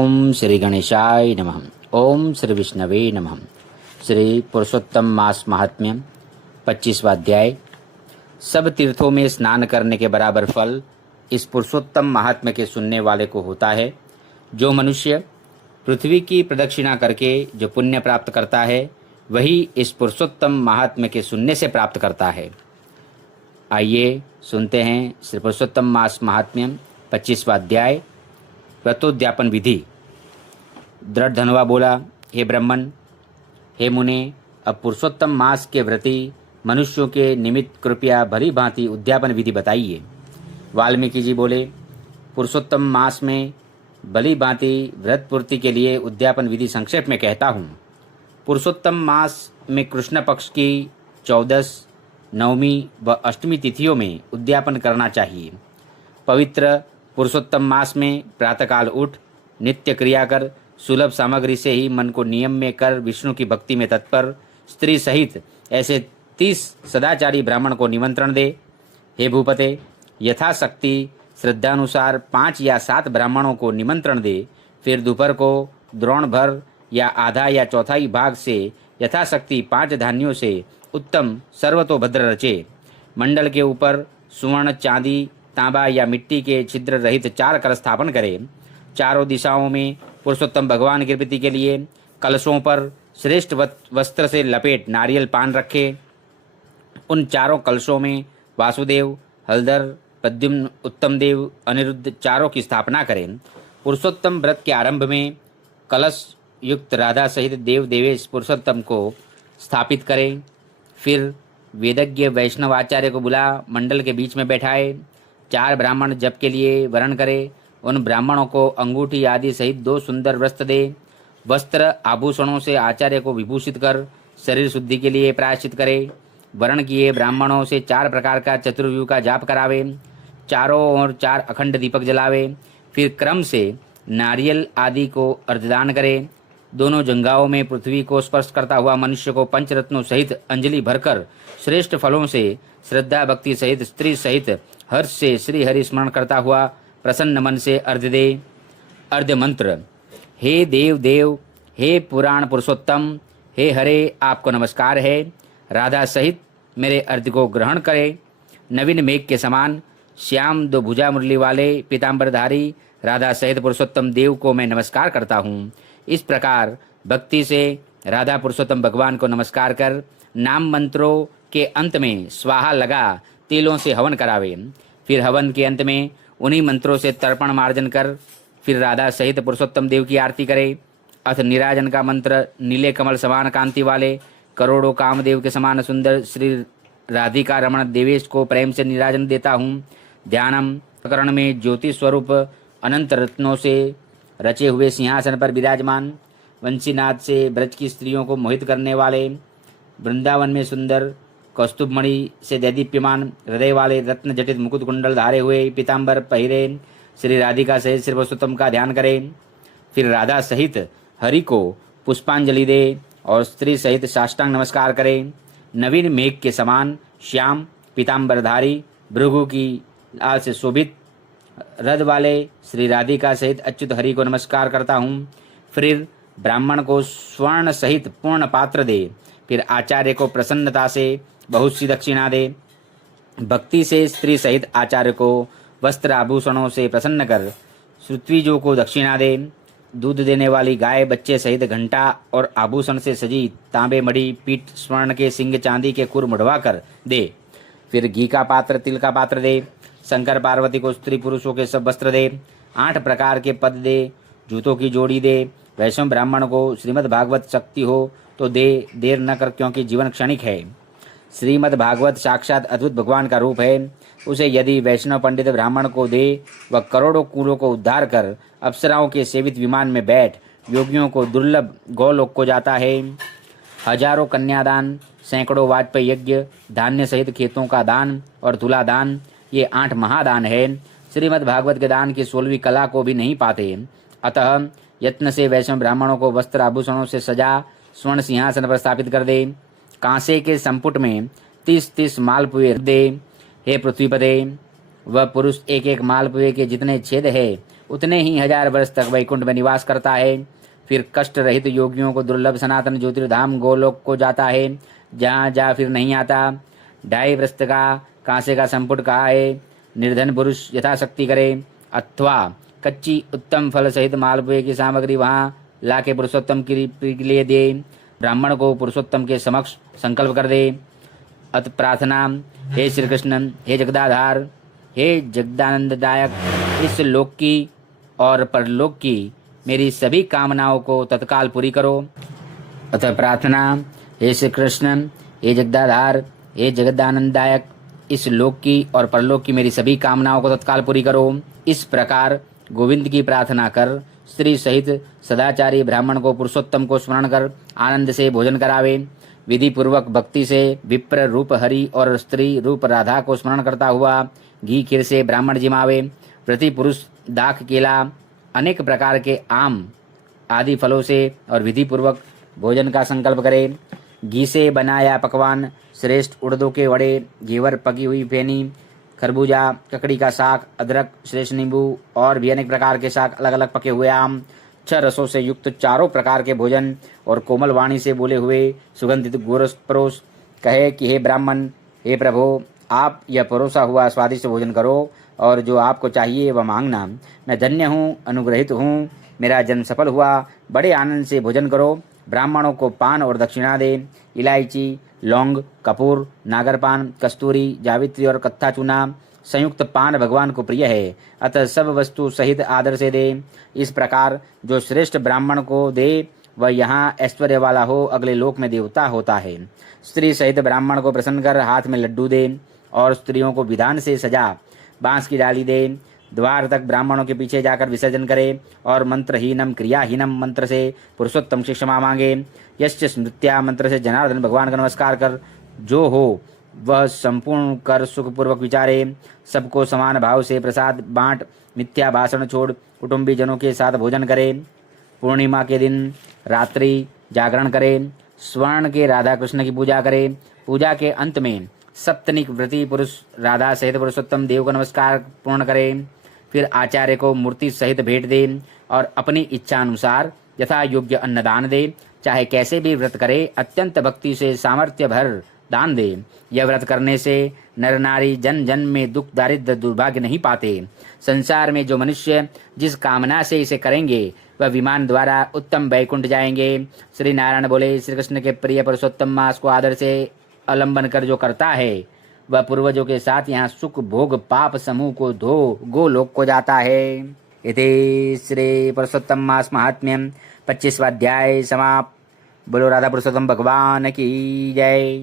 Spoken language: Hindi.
ओम श्री गणेशाय नमः। ओम श्री विष्णवे नमः। श्री पुरुषोत्तम मास महात्म्य 25वां अध्याय। सब तीर्थों में स्नान करने के बराबर फल इस पुरुषोत्तम महात्म्य के सुनने वाले को होता है। जो मनुष्य पृथ्वी की प्रदक्षिणा करके जो पुण्य प्राप्त करता है, वही इस पुरुषोत्तम महात्म्य के सुनने से प्राप्त करता है। आइए सुनते हैं श्री पुरुषोत्तम मास महात्म्य 25वां अध्याय। व्रतोद्यापन विधि। दृढ़ धनवा बोला, हे ब्राह्मण, हे मुने, अब पुरुषोत्तम मास के व्रती मनुष्यों के निमित्त कृपया भली भांति उद्यापन विधि बताइए। वाल्मीकि जी बोले, पुरुषोत्तम मास में भली भांति व्रत पूर्ति के लिए उद्यापन विधि संक्षेप में कहता हूँ। पुरुषोत्तम मास में कृष्ण पक्ष की 14, 9वीं व 8वीं तिथियों में उद्यापन करना चाहिए। पवित्र पुरुषोत्तम मास में प्रातःकाल उठ नित्य क्रिया कर सुलभ सामग्री से ही मन को नियम में कर विष्णु की भक्ति में तत्पर स्त्री सहित ऐसे 30 सदाचारी ब्राह्मण को निमंत्रण दे। हे भूपते, यथाशक्ति श्रद्धानुसार 5 या 7 ब्राह्मणों को निमंत्रण दे। फिर दोपहर को द्रोण भर या आधा या चौथाई भाग से यथाशक्ति 5 धान्यों से उत्तम सर्वतोभद्र रचे। मंडल के ऊपर सुवर्ण, चांदी, तांबा या मिट्टी के छिद्र रहित 4 कलश स्थापन करें। चारों दिशाओं में पुरुषोत्तम भगवान की प्रीति के लिए कलशों पर श्रेष्ठ वस्त्र से लपेट नारियल पान रखे। उन चारों कलशों में वासुदेव, हलधर, प्रद्युम्न, उत्तम देव, अनिरुद्ध चारों की स्थापना करें। पुरुषोत्तम व्रत के आरंभ में कलश युक्त राधा सहित देव देवेश पुरुषोत्तम को स्थापित करें। फिर वेदज्ञ वैष्णव आचार्य को बुला मंडल के बीच में बैठाए। 4 ब्राह्मण जप के लिए वरण करे। उन ब्राह्मणों को अंगूठी आदि सहित 2 सुंदर वस्त्र दे। वस्त्र आभूषणों से आचार्य को विभूषित कर शरीर शुद्धि के लिए प्रायश्चित करे। वरण किए ब्राह्मणों से 4 प्रकार का चतुर्व्यूह का जाप करावे। चारों ओर 4 अखंड दीपक जलावे। फिर क्रम से नारियल आदि को अर्घदान करे। दोनों जंघाओं में पृथ्वी को स्पर्श करता हुआ मनुष्य को पंचरत्नों सहित अंजलि भरकर श्रेष्ठ फलों से श्रद्धा भक्ति सहित स्त्री सहित हर्ष से श्री हरि स्मरण करता हुआ प्रसन्न मन से अर्घ्य दे। अर्घ्य मंत्र। हे देव देव, हे पुराण पुरुषोत्तम, हे हरे, आपको नमस्कार है। राधा सहित मेरे अर्घ्य को ग्रहण करे। नवीन मेघ के समान श्याम 2 भुजा मुरली वाले पीताम्बरधारी राधा सहित पुरुषोत्तम देव को मैं नमस्कार करता हूँ। इस प्रकार भक्ति से राधा पुरुषोत्तम भगवान को नमस्कार कर नाम मंत्रों के अंत में स्वाहा लगा तिलों से हवन करावे। फिर हवन के अंत में उन्हीं मंत्रों से तर्पण मार्जन कर फिर राधा सहित पुरुषोत्तम देव की आरती करे। अथ निराजन का मंत्र। नीले कमल समान कांति वाले करोड़ों कामदेव के समान सुंदर श्री राधिका रमण देवेश को प्रेम से निराजन देता हूँ। ध्यानम प्रकरण में ज्योति स्वरूप अनंत रत्नों से रचे हुए सिंहासन पर विराजमान वंशीनाथ से ब्रज की स्त्रियों को मोहित करने वाले, वृंदावन में सुंदर कौस्तुभमणि से दैदीप्यमान हृदय वाले रत्न जटित मुकुट कुंडल धारे हुए पीताम्बर पहिरे श्री राधिका सहित श्री पुरुषोत्तम का ध्यान करें। फिर राधा सहित हरि को पुष्पांजलि दे और स्त्री सहित साष्टांग नमस्कार करें। नवीन मेघ के समान श्याम पीताम्बरधारी भृगु की लाल से शोभित रथ वाले श्री राधिका सहित अच्युत हरि को नमस्कार करता हूँ। फिर ब्राह्मण को स्वर्ण सहित पूर्ण पात्र दे। फिर आचार्य को प्रसन्नता से बहुत सी दक्षिणा दे। भक्ति से स्त्री सहित आचार्य को वस्त्र आभूषणों से प्रसन्न कर श्रुत्विजों को दक्षिणा दे। दूध देने वाली गाय बच्चे सहित घंटा और आभूषण से सजी तांबे मणि पीठ स्वर्ण के सिंह चांदी के कुर मुढ़वा कर दे। फिर घी का पात्र, तिल का पात्र दे। शंकर पार्वती को स्त्री पुरुषों के सब वस्त्र दे। 8 प्रकार के पद दे। जूतों की जोड़ी दे। वैष्णव ब्राह्मण को श्रीमद् भागवत शक्ति हो तो दे, देर न कर, क्योंकि जीवन क्षणिक है। श्रीमद् भागवत साक्षात अद्भुत भगवान का रूप है। उसे यदि वैष्णव पंडित ब्राह्मण को दे, वह करोड़ों कुलों को उद्धार कर अप्सराओं के सेवित विमान में बैठ योगियों को दुर्लभ गौलोक को जाता है। हजारों कन्यादान, सैकड़ों वाजपेयी यज्ञ, धान्य सहित खेतों का दान और तुला दान, ये 8 महादान है। श्रीमद् भागवत के दान की 16वीं कला को भी नहीं पाते। अतः यत्न से वैष्णव ब्राह्मणों को वस्त्र आभूषणों से सजा स्वर्ण सिंहासन पर स्थापित कर दे। कांसे के संपुट में 30-30 मालपुए दे। हे पृथ्वीपते, वह पुरुष एक मालपुए के जितने छेद है उतने ही 1000 वर्ष तक वैकुंठ में निवास करता है। फिर कष्ट रहित योगियों को दुर्लभ सनातन ज्योतिर्धाम गोलोक को जाता है, जहाँ जा फिर नहीं आता। 2.5 वर्ष का कांसे का संपुट कहा है। निर्धन पुरुष यथाशक्ति करे, अथवा कच्ची उत्तम फल सहित मालपुए की सामग्री वहाँ लाके पुरुषोत्तम के लिए दे। ब्राह्मण को पुरुषोत्तम के समक्ष संकल्प कर दे। अत प्रार्थना, हे श्री कृष्ण, हे जगदाधार, हे जगदानंददायक, इस लोक की और परलोक की मेरी सभी कामनाओं को तत्काल पूरी करो। अतः प्रार्थना, हे श्री कृष्ण, हे जगदाधार, हे जगदानंददायक, इस लोक की और परलोक की मेरी सभी कामनाओं को तत्काल पूरी करो। इस प्रकार गोविंद की प्रार्थना कर स्त्री सहित सदाचारी ब्राह्मण को पुरुषोत्तम को स्मरण कर आनंद से भोजन करावे। विधि पूर्वक भक्ति से विप्र रूप हरि और स्त्री रूप राधा को स्मरण करता हुआ घी खीर से ब्राह्मण जिमावे। प्रति पुरुष दाख, केला, अनेक प्रकार के आम आदि फलों से और विधि पूर्वक भोजन का संकल्प करे। घी से बनाया पकवान श्रेष्ठ उड़दों के वड़े, घेवर, पकी हुई फेनी, खरबूजा, ककड़ी का साग, अदरक, श्रेष्ठ नींबू और भी अनेक प्रकार के साग, अलग अलग पके हुए आम, 6 रसों से युक्त 4 प्रकार के भोजन और कोमल वाणी से बोले हुए सुगंधित गोरस परोस कहे कि हे ब्राह्मण, हे प्रभु, आप यह परोसा हुआ स्वादिष्ट भोजन करो और जो आपको चाहिए वह मांगना। मैं धन्य हूँ, अनुग्रहित हूँ, मेरा जन्म सफल हुआ, बड़े आनंद से भोजन करो। ब्राह्मणों को पान और दक्षिणा दे। इलायची, लौंग, कपूर, नागरपान, कस्तूरी, जावित्री और कत्था चूना संयुक्त पान भगवान को प्रिय है, अतः सब वस्तु सहित आदर से दे। इस प्रकार जो श्रेष्ठ ब्राह्मण को दे वह यहाँ ऐश्वर्य वाला हो, अगले लोक में देवता होता है। स्त्री सहित ब्राह्मण को प्रसन्न कर हाथ में लड्डू दे और स्त्रियों को विधान से सजा बांस की डाली दे। द्वार तक ब्राह्मणों के पीछे जाकर विसर्जन करे और मंत्रहीनम क्रियाहीनम मंत्र से पुरुषोत्तम से क्षमा मांगे। यश्च स्मृत्या मंत्र से जनार्दन भगवान का नमस्कार कर जो हो वह संपूर्ण कर सुखपूर्वक विचारे। सबको समान भाव से प्रसाद बांट, मिथ्या भाषण छोड़ कुटुंबी जनों के साथ भोजन करे। पूर्णिमा के दिन रात्रि जागरण करे। स्वर्ण के राधा कृष्ण की पूजा करे। पूजा के अंत में सप्तनिक व्रती पुरुष राधा सहित पुरुषोत्तम देव का नमस्कार पूर्ण करे। फिर आचार्य को मूर्ति सहित भेंट दे और अपनी इच्छा अनुसार यथा योग्य अन्नदान दे। चाहे कैसे भी व्रत करे, अत्यंत भक्ति से सामर्थ्य भर दान दे। यह व्रत करने से नर नारी जन जन में दुख दारिद्र दुर्भाग्य नहीं पाते। संसार में जो मनुष्य जिस कामना से इसे करेंगे वह विमान द्वारा उत्तम वैकुंठ जाएंगे। श्री नारायण बोले। श्री कृष्ण के प्रिय पुरुषोत्तम मास को आदर से अवलंबन कर जो करता है वह पूर्वजों के साथ यहाँ सुख भोग पाप समूह को धो गोलोक को जाता है। इति श्री पुरुषोत्तम मास महात्म्यम 25वां अध्याय समाप्त। बोलो राधा पुरुषोत्तम भगवान की जय।